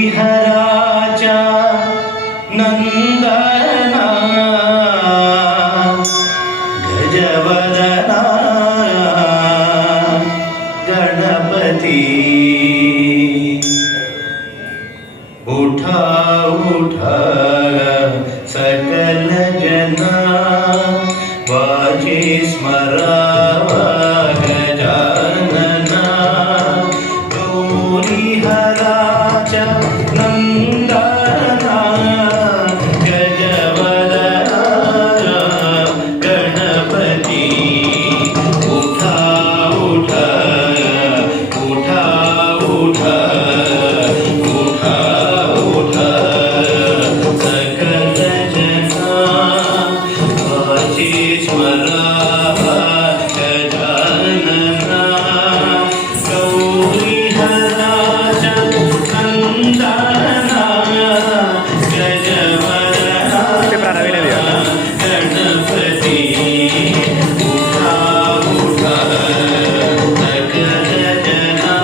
गौरीहराचा नंदना गजवदना गणपति उठा उठा सकल जना वाचे स्मरावा गजानना गौरीहराचा नंदना गजवदना गणपति उठा उठा उठा उठा उठा उठा सकल जना वाचे स्मरावा गजानना गौरीहराचा नंदना गजवदना गणपति उठा उठा सकल जना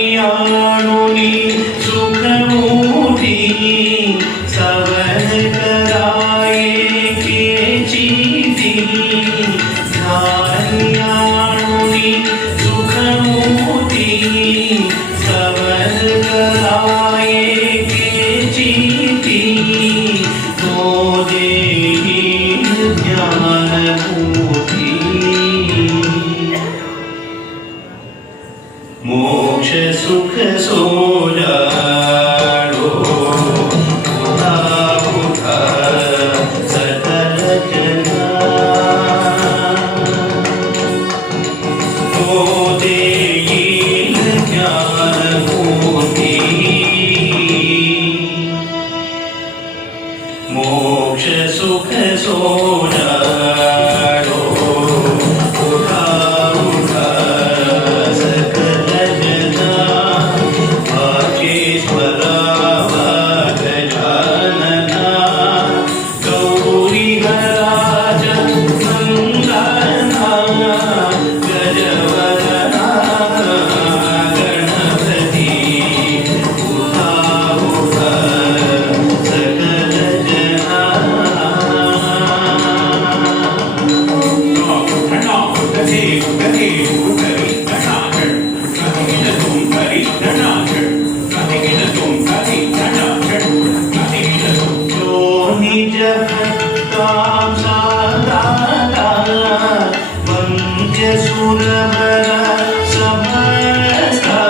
ध्यानियाणुनि सुखमूर्ति सवन कराए के चीति ध्यानियाणुनि सुखमूर्ति सवन कराए के चीति तो देहि ज्ञानपूर्ति मोक्ष सुख सोजाडो उठा उठा सकल जना तो देईल ज्ञानपूर्ति मोक्ष सुख सोजाडो उठा उठा सकल जना वाचे स्मरावा गजानना गौरीहराचा नंदना गजवदना गणपति उठा उठा सकल जना जो निज भक्तां सादाता वन्द्य सुरवर समस्ता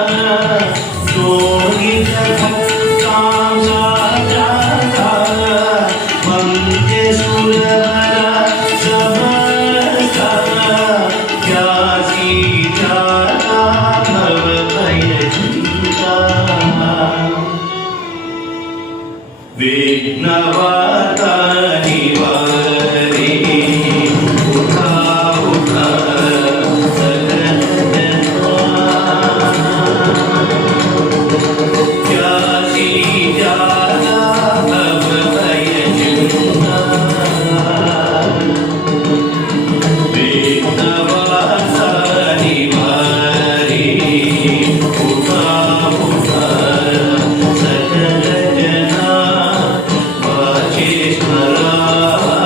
जो निज भक्तां सादाता वन्द्य सुरवर समस्ता क्या सीता भवभय चिन्ता विघ्नवाता निवारे उठा उठा सकल जना क्या सीता भवभय चिन्ता विघ्नवाता निवारे उठा उठा सकल जना वाचे स्मरावा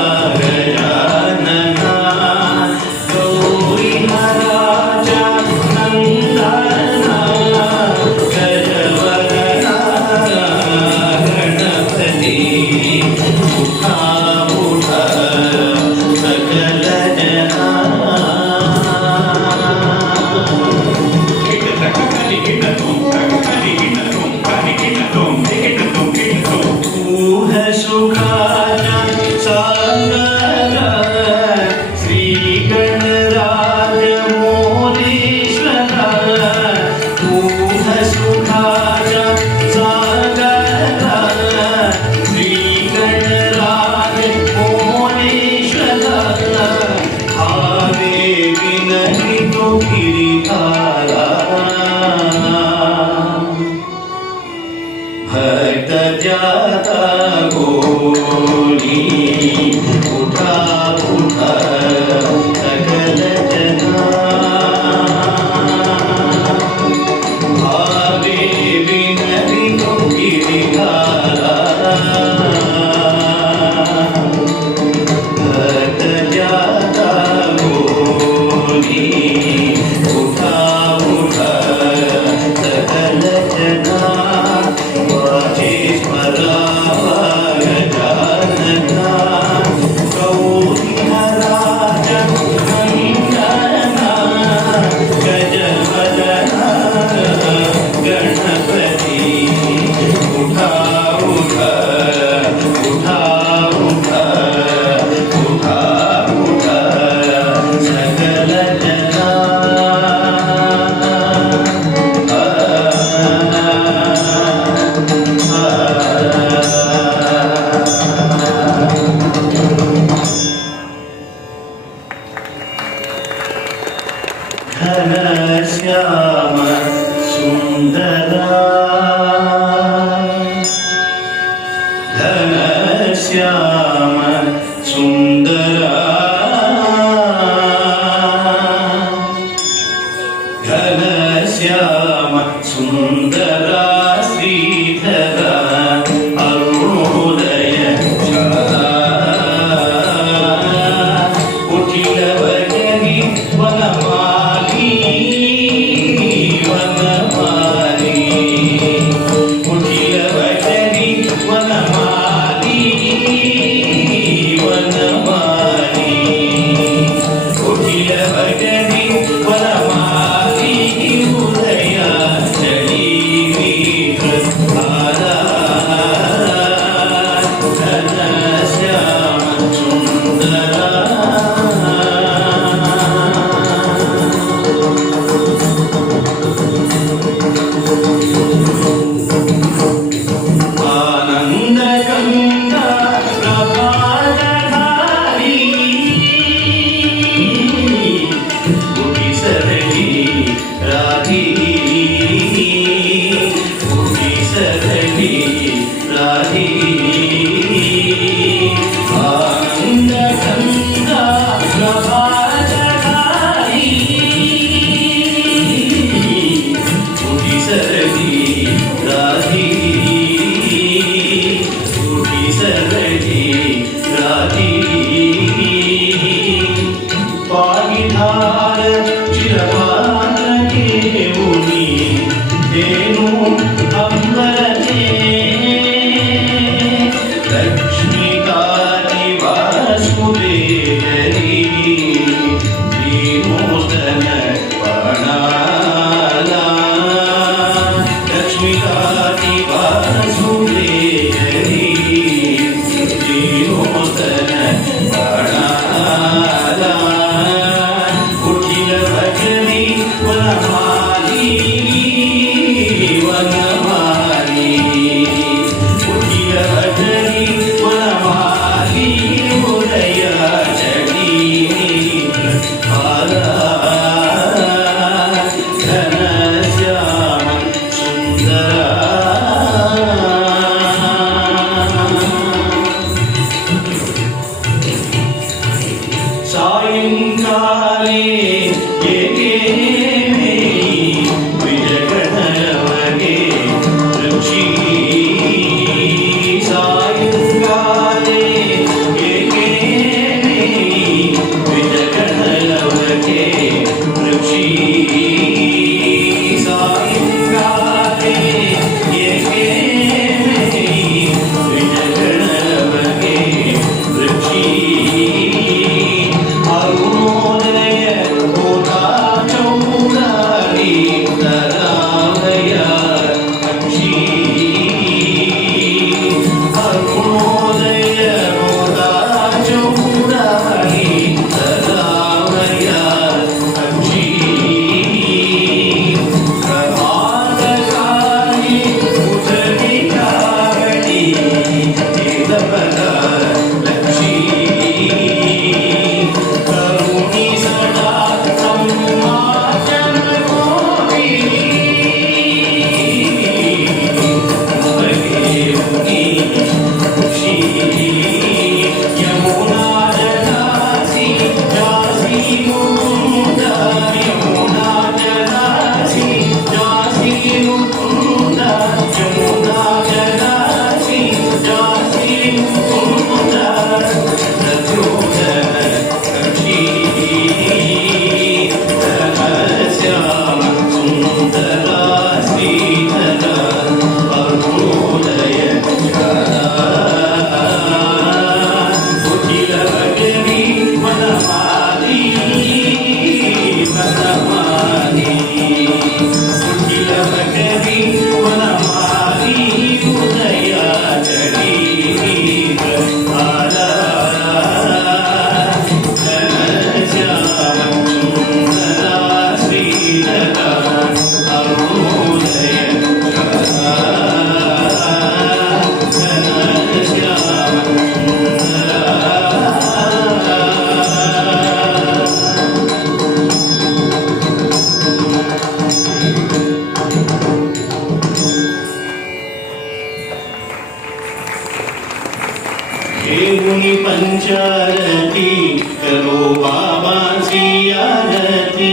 ಘನಶ್ಯಾಮ ಸುಂದರ ಘನಶ್ಯಾಮ ಸುಂದರ ಶ್ರೀಧರ ಅರುಣೋದಯ ಕುಟಿಲ ಭಜನಿ ವನಮಾಲಿ ವನಮಾಲಿ ಕುಟಿಲ ಭಜನಿ ವನಮಾಲಿ ವನಮಾಲಿ ಕುಟಿಲ ಭಜನಿ ವನಮಾಲಿ ಉದಯ ಚಳಿ ವಿಕೃತಾರ ಘನಶ್ಯಾಮ ಸುಂದರ ಆನಂದ ಗಂಗ ಪ್ರಭಾಧಾರಿ ಗುಡಿ ಸರಳಿ ರಾಧಿ ಗುಡಿ ಸರಳಿ ರಾಧಿ ಆನಂದ ಗಂಗ ಪ್ರಭಾಧಾರಿ ಗುಡಿ ಸರಳಿ ರಾಧಿ ಗುಡಿ ಸರಳಿ ರಾಧಿ ಪಾಗಿಧಾರ ಚಿರಪಾನ ದೇವುನಿ ಧೇನು ಅಂಬರತೆ ಲಕ್ಷ್ಮೀಕಾರಿ ವಾಸುದೇವರಿ ಶ್ರೀಮೋದನ ಪ್ರಣಾಲ ಲಕ್ಷ್ಮೀಕಾರಿ ವಾಸುದೇವರಿ ಶ್ರೀಮೋದನ ಪ್ರಣಾಲ ಕುಟಿಲ ಭಜನಿ ವನಮಾಲಿ ವನಮಾಲಿ ಕುಟಿಲ ಭಜನಿ ವನಮಾಲಿ ಉದಯ ಚಳಿ ಹಾಲ ಘನಶ್ಯಾಮ ಸುಂದರ ಸಾಯಂಕಾಲೇ ಏಕೆ ವಿಜಗಣವಗೆ ರುಚಿ ಸಾಯಂಕಾಲೇ ಏಕೆ ವಿಜಗಣವಗೆ ರುಚಿ ಸಾಯಂಕಾಲೇ ಏಕೆ ವಿಜಗಣವಗೆ ರುಚಿ ಅರುಣೋದಯ ಕೋಟಾ ಚೌಡಾರಿ ತರಾವಯ ಅಕ್ಷಿ ಅರುಣೋದಯ ಕೋಟಾ ಚೌಡಾರಿ ತರಾವಯ ಅಕ್ಷಿ ಪ್ರಭಾತಕಾರಿ ಉದಗಿ ಕಾರಣಿ ದೇವಪದ ಲಕ್ಷಿ ಕರುಣಿ ಸದಾ ಸಮಾಜನ ಗೋವಿನಿ ಭಗೇವುನಿ ಖುಷಿ ಯಮುನಾ ಜಲಾಸಿ ಜಾಸಿ ಮುಕುಂದ ಯಮುನಾ ಜಲಾಸಿ ಜಾಸಿ ಮುಕುಂದ ಯಮುನಾ ಜಲಾಸಿ ಜಾಸಿ ಮುಕುಂದ ಪ್ರಚೋದನ ಕಕ್ಷಿ ಘನಶ್ಯಾಮ ಸುಂದರ ಶ್ರೀಧರ ಅರುಣೋದಯ ಕುಟಿಲ ಭಜನಿ ವನಮಾಲಿ ವನಮಾಲಿ దేవుని పంచారతి కరో బాబాజీ ఆరతి